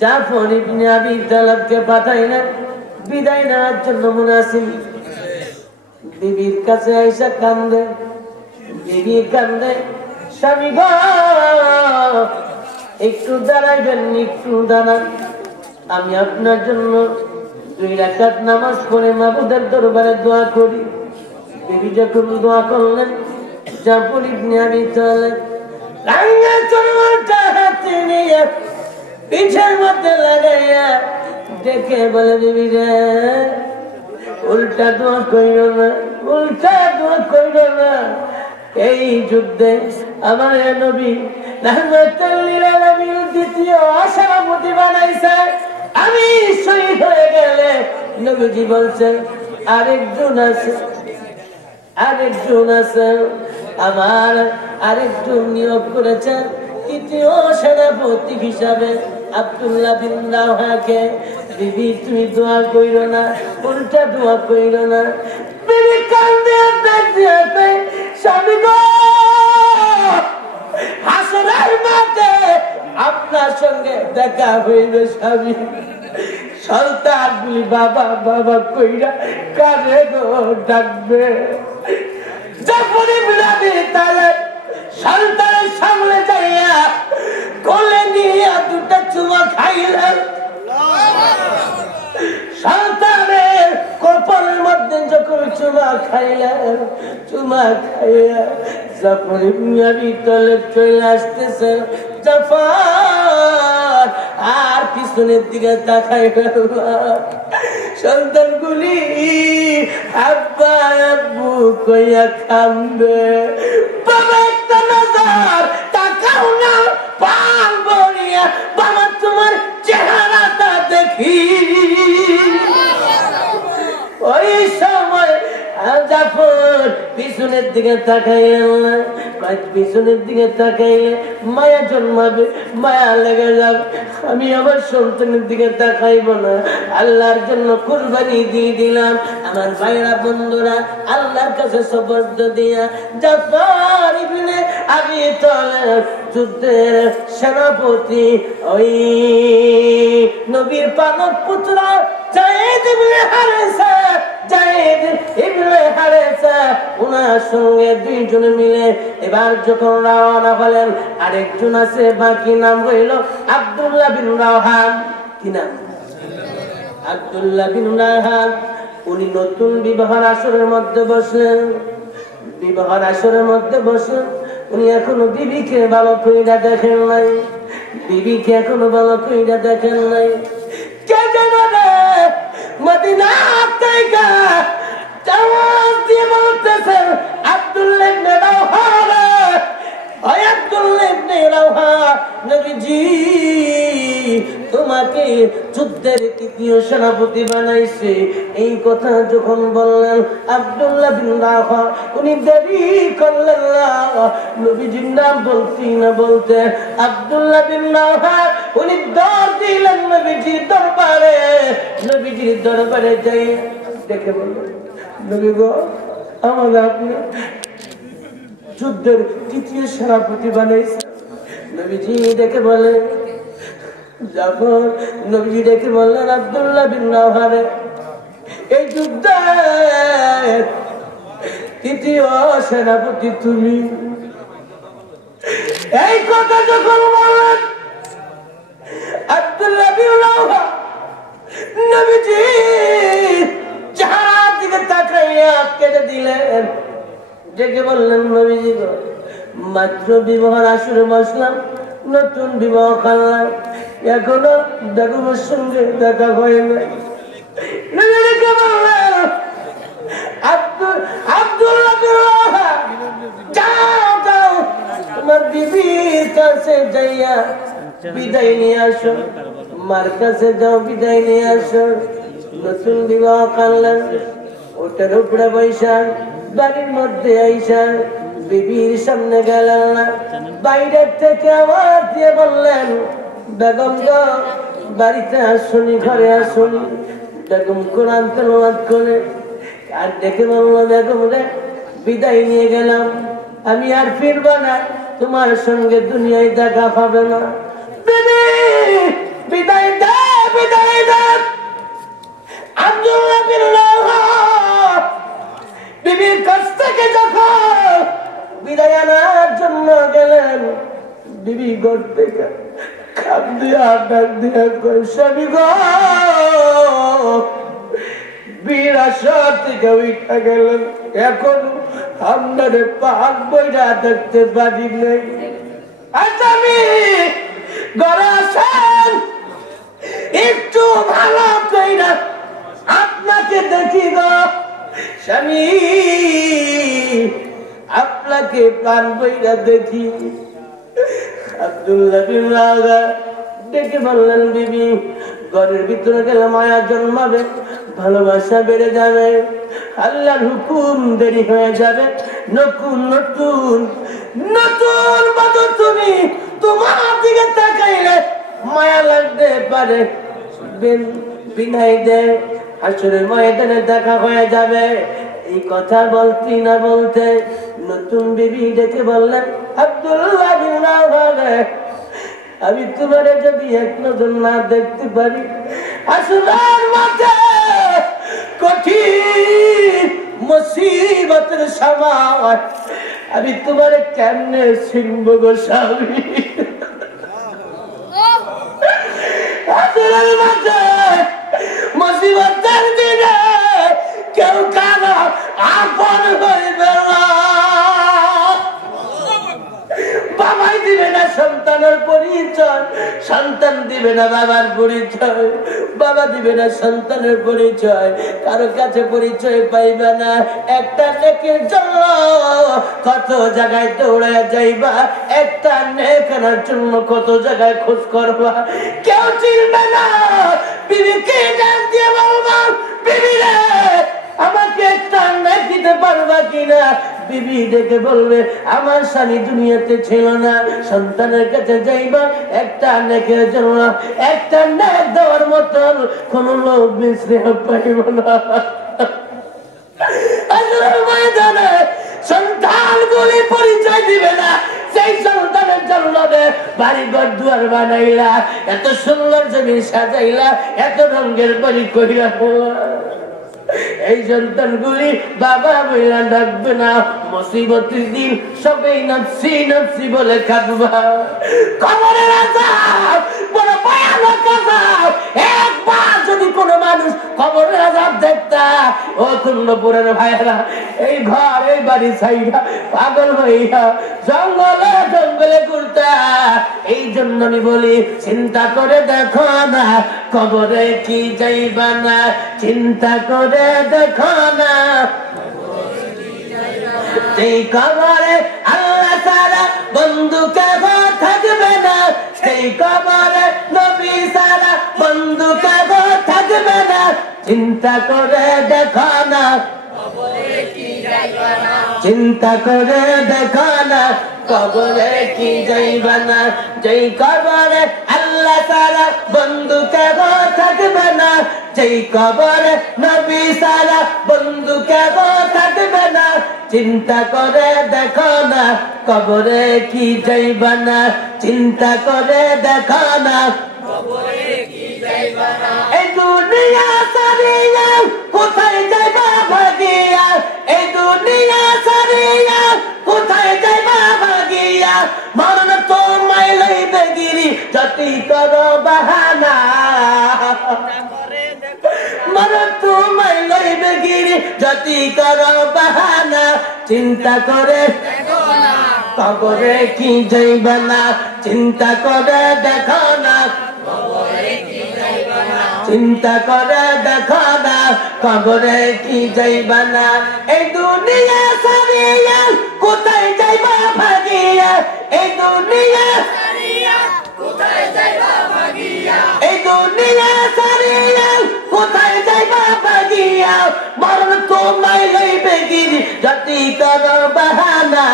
জাফর ইবনে আবি তালেবকে পাঠাইলেন বিদায় নেওয়ার জন্য মুনাসিব বিবির কাছে আইসা কান্দে, বিবি কান্দে, স্বামী গো একটু দাঁড়াইবেন, একটু দাঁড়ান, আমি আপনার জন্য 2 রাকাত নামাজ পড়ে মাবুদের দরবারে দোয়া করি। বিবি যখন দোয়া করলেন, জাফর ইবনে আবি তালেব রাঙ্গা তরবারটা হাতে নিয়ে পিঠের মধ্যে লাগাইয়া ডেকে বলে, বিবি রে উল্টা দোয়া কইরো না, উল্টা দোয়া কইরো না। এই যুদ্ধে আমার নবী রাহমাতুল লিল আলামিন দ্বিতীয় সভাপতি বানাইছে। আমি শহীদ হয়ে গেলে নবীজি বলছেন আরেকজন আছে, আরেকজন আছে, আমার আরেকজন নিয়োগ করেছেন তৃতীয় সেনাপতি হিসাবে আব্দুল্লাহ বিন রাওহাকে। বিবি তুমি দোয়া কইরো না, উল্টা দোয়া কইরো না। বিবি কান্দে কান্দে, স্বামী গো হাসরের মাঠে আপনার সঙ্গে দেখা হইবে স্বামী। সন্তানগুলি বাবা বাবা কইরা কানে গো ডাকবে। জাফর ইবনে আবি তালেব সন্তানের সামনে যাইয়া কোলে নিয়ে 2টা চুমা খাইলেন। সন্তানের কপালের মধ্যে যখন চুমা খাইলেন, চুমা খাইয়া জাফর ইবনে আবি তালেব চলে আসতেছে। জাফর আর পিছনের দিকে তাকাইলেন না। সন্তানগুলি আব্বা আব্বু কইয়া কান্দে। বাবা একটা নজর তাকাও না, পান বলিয়া বাবা তোমার চেহারাটা দেখি। ওই সময় জাফর পিছনের দিকে তাকাইলেন না। পিছনের দিকে তাকাইলে মায়া জন্মাবে, মায়া লেগে যাবে। আমি আমার সন্তানের দিকে তাকাইব না, আল্লাহর জন্য কুরবানি দিয়ে দিলাম। আমার ভাইরা বন্ধুরা আল্লাহর কাছে সুপর্দ দিয়া জাফর ইবনে আবি তালেব যুদ্ধের সেনাপতি, ওই নবীর পালক পুত্র যায়েদ ইবনে হারেসা, যায়েদ ইবনে হারেসা ওনার সঙ্গে 2 জনে মিলে এবার যখন রওনা হলেন, আরেকজন আছে বাকি নাম হইল আব্দুল্লাহ বিন রাওহান। কি নাম? আব্দুল্লাহ বিন রাওহান। উনি নতুন বিবাহের আসরের মধ্যে বসলেন। বিবাহের আসরের মধ্যে বসলেন। উনি এখনো বিবিকে ভালো কইরা দেখেন নাই, বিবিকে এখনো ভালো কইরা দেখেন নাই। কে জানো রে মদিনা থেকে আওয়াজ দিয়ে বলতেছেন আব্দুল্লাহ ইবনে রাওহান, ওই আব্দুল্লাহ ইবনে রাওহান নবীজি তোমাকে যুদ্ধের 3য় সেনাপতি বানাইছে। এই কথা যখন বললেন আব্দুল্লাহ বিন রাওহান, উনি দেরি করলেন না, নবীজির নাম বলতে না বলতে আব্দুল্লাহ বিন রাওহান উনি দৌড় দিলেন নবীজির দরবারে। নবীজির দরবারে যাই দেখে বললেন, নবী গো আমাদের আপনি যুদ্ধের 3য় সেনাপতি বানাইছে। নবীজি দেখে বলে যখন নবীজি দেখে বললেন আব্দুল্লাহ বিন রাওহান এই যুদ্ধের 3য় সেনাপতি তুমি। এই কথা যখন বললেন আব্দুল্লাহ বিন রাওহান নবীজি চেহারার দিকে তাকাইয়া কেটে দিলেন, ডেকে বললেন নবীজি মাত্র বিবাহের আসরে বসলাম, নতুন বিবাহ করলাম, এখনো বেগমের সঙ্গে দেখা হয় নাই। নবীকে বললেন আব্দুল্লাহ বিন রাওহান যাও যাও তোমার বিবির কাছে যাইয়া বিদায় নিয়ে আসো, মার কাছে যাও বিদায় নিয়ে আসো। নতুন বিবাহ করলেন, ওটার উপরে বৈশা বাড়ির মধ্যে আইসা বিবির সামনে গেলেন না, বাইরের থেকে আওয়াজ দিয়ে বললেন বেগম গো বাড়িতে আসুনি, ঘরে আসুনি। বেগম কোরআন তেলাওয়াত করে আর দেখে বলল বেগম রে বিদায় নিয়ে গেলাম, আমি আর ফিরব না, তোমার সঙ্গে দুনিয়ায় দেখা হবে না। বিদায় দিয়া ডাক দিয়া কই স্বামী গো বিরাশা থেকে উঠা গেলেন এখন আপনারে পাক বইরা দেখতে পারি নাই স্বামী ঘরে আসেন একটু ভালো কইরা আপনাকে দেখি গো স্বামী আপনাকে প্রাণ বইরা দেখি আব্দুল্লাহ বিন রাগা ডেকে বললেন বিবি ঘরের ভিতরে গেলে মায়া জন্মাবে ভালোবাসা বেড়ে যাবে আল্লাহর হুকুম দেরি হয়ে যাবে নতুন নতুন নতুন বধূ তুমি তোমার দিকে তাকাইলে মায়া লাগতে পারে বিনাই দে হাসরের ময়দানে দেখা হয়ে যাবে এই কথা বলতে না বলতে নতুন বিবি ডেকে বললেন আব্দুল্লাহ বিন রাগা আমি তোমার যদি এক নজর না দেখতে পারি আসলার মাঝে কঠিন মুসিবতের সময় আমি তোমার কেমনে চিনব গো স্বামী আসলার মাঝে মুসিবতের দিনে কেউ কারো আপন হইবে না বাবাই দিবে না সন্তানের পরিচয় সন্তান দিবে না বাবার পরিচয় বাবা দিবে না সন্তানের পরিচয় কারো কাছে পরিচয় পাইবে না একটা নেকের জন্য কত জায়গায় দৌড়ে যাইবা একটা নেকের জন্য কত জায়গায় খোঁজ করবা কেউ চিনবে না বিবিকে ডাক দিয়ে বলবা বিবি রে আমাকে একটা নেক দিতে পারবা কিনা বিবি ডেকে বলবে আমার স্বামী দুনিয়াতে ছিল না সন্তানের কাছে যাইবা একটা নেকের জন্য একটা নেক দেওয়ার মতন কোন লোক মিশ্রে পাইব না ময়দানে সন্তানগুলি পরিচয় দিবে না সেই সন্তানের জন্য বাড়ি ঘর দুয়ার বানাইলা এত সুন্দর জমি সাজাইলা এত রঙের বাড়ি করিয়া এই সন্তানগুলি বাবা বইলা ডাকবে না মুসিবতের দিন সবাই নফসি নফসি বলে কাঁদবা কবরের আযাব বড় ভয়ানক আযাব একবার যদি কোনো মানুষ কবরের আযাব দেখতা ও কুন্নপুরের ভাইরা এই ঘর এই বাড়ি ছাইরা পাগল হইয়া জঙ্গলে জঙ্গলে ঘুরতা এই জন্য আমি বলি চিন্তা করে দেখো না কবরে কি যাইবা না চিন্তা করে দেখো না সেই কবরে আল্লাহ ছাড়া বন্ধু কেহ থাকবে না সেই কবরে নবী ছাড়া বন্ধু কেহ থাকবে না চিন্তা করে দেখো না চিন্তা করে দেখো না কবরে কি যাইবা না যেই কবরে আল্লাহ ছাড়া বন্ধু কেহ থাকবে না যেই কবরে নবী ছাড়া বন্ধু কেহ থাকবে না চিন্তা করে দেখো না কবরে কি যাইবা না চিন্তা করে দেখো না কবরে কি যাইবা না এই দুনিয়া ছাড়িয়া কোথায় যাইবা ভাগিয়া এই দুনিয়া ছাড়িয়া কোথায় যাইবা ভাগিয়া মরণ তোমায় লইবে গিরি যতই করো বাহানা মরণ তোমায় লইবে গিরি যতই করো বাহানা চিন্তা করে দেখো না কবরে কি যাইবা না চিন্তা করে দেখো না কবরে কি যাইবা না চিন্তা করে দেখো না কবরে কি যাইবা না এই দুনিয়া ছাড়িয়া কোথায় যাইবা ভাগিয়া এই দুনিয়া ছাড়িয়া কোথায় যাইবা ভাগিয়া এই দুনিয়া ছাড়িয়া কোথায় যাইবা ভাগিয়া মরণ তোমায় লইবে গিরি যতই করো বাহানা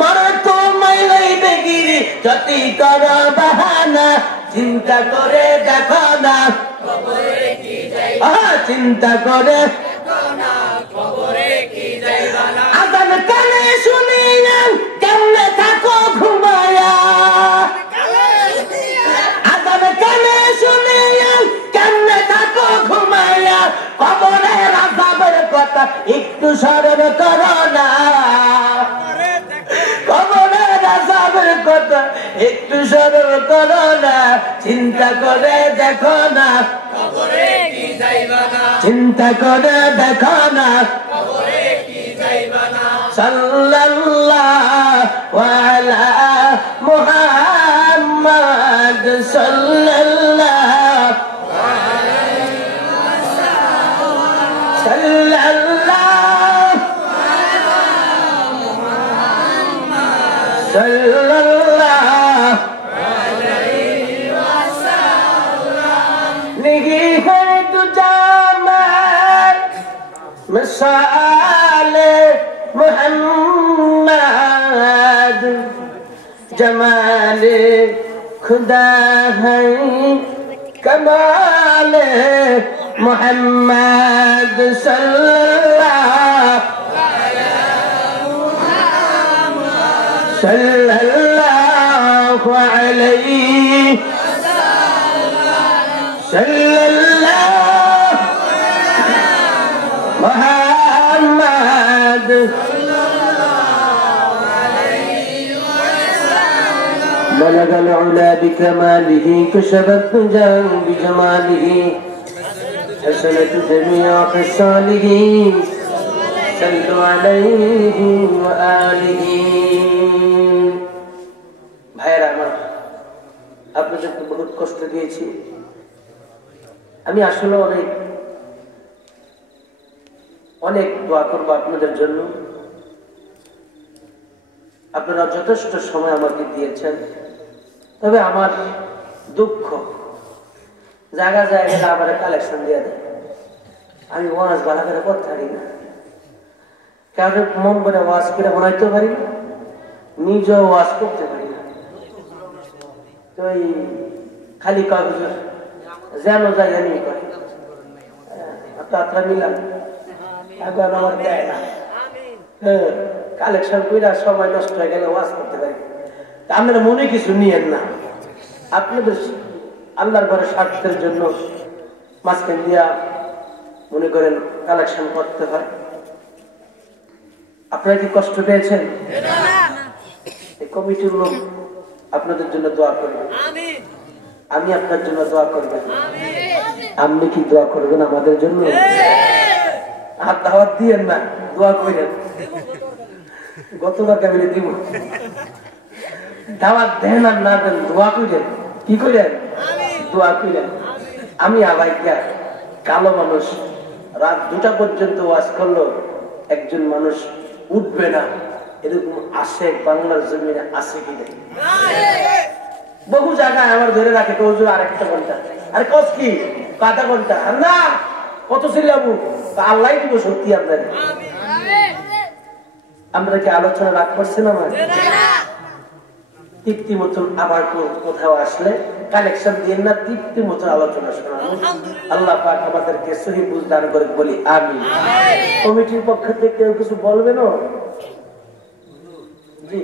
মরণ তোমায় লইবে গিরি যতই করো বাহানা চিন্তা করে দেখো না কবরে কি যাইবা চিন্তা করে দেখো না কবরে কি যাইবা না আজান কানে শুনিয়া কেমনে থাকো ঘুমায়া আজান কানে শুনিয়া কেমনে থাকো ঘুমায়া কবরের আযাবের কথা একটু স্মরণ করো না কবরের আযাবের কথা একটু স্মরণ নজর করো না, চিন্তা করে দেখো না, চিন্তা করে দেখো না, সাল্লাল্লাহু আলা মুহাম্মাদ সাল্লাল্লাহু मिसाले मोहम्मद जमाले खुदा है कमाले मोहम्मद सल्लल्लाहु अलैहि मोहम्मद بلغ العلا بكماله كشف الدجى بجماله حسنت جميع خصاله صلوا عليه وآله ভাইরা আমার আপনাদেরকে বহুত কষ্ট দিয়েছি আমি আসলে অনেক দোয়া করবো আপনাদের জন্য আপনারা যথেষ্ট সময় আমাকে দিয়েছেন তবে আমার দুঃখ জায়গা জায়গায় আমার কালেকশন দিয়ে দেয় আমি ওয়াজ ভালো করে করতে পারি না কারণ মন করে ওয়াজ করে বানাইতে পারি না নিজেও ওয়াজ করতে পারি না তো এই খালি কাগজ যেন যায় জানি করে আপনারা মিলাম এখন আমার দেয় না কালেকশন করে সময় নষ্ট হয়ে গেলে ওয়াজ করতে পারি আপনারা মনে কিছু নিয়েন না আপনাদের আল্লাহর ঘরে স্বার্থের জন্য মাঝখান দিয়া মনে করেন কালেকশন করতে হয় আপনারা কি কষ্ট পেয়েছেন এই কমিটির লোক আপনাদের জন্য দোয়া করবে আমি আপনার জন্য দোয়া করবেন আপনি কি দোয়া করবেন আমাদের জন্য আর দাওয়াত দিয়েন না দোয়া করেন গতবার কেমন দিব দাওয়াত দেন আর না দেন দোয়া করেন কি করেন দোয়া করেন আমি আবাইকা কালো মানুষ রাত 2টা পর্যন্ত ওয়াজ করলো একজন মানুষ উঠবে না এরকম আসে বাংলার জমিনে আসে কি নেই বহু জায়গায় আমার ধরে রাখে হুজুর আরেকটা ঘন্টা আরে কস কি আধা ঘন্টা না কত সিলাবু আল্লাহ দিব সত্যি আপনাদের আমরা কি আলোচনা রাখ করছি না তৃপ্তি মতন আবার কোথাও আসলে কালেকশন দিয়ে না তৃপ্তি মতন আলোচনা শোনানো আল্লাহ পাক আমাদেরকে সহি বুঝ দান করে বলি আমিন কমিটির পক্ষ থেকে কেউ কিছু বলবে না জি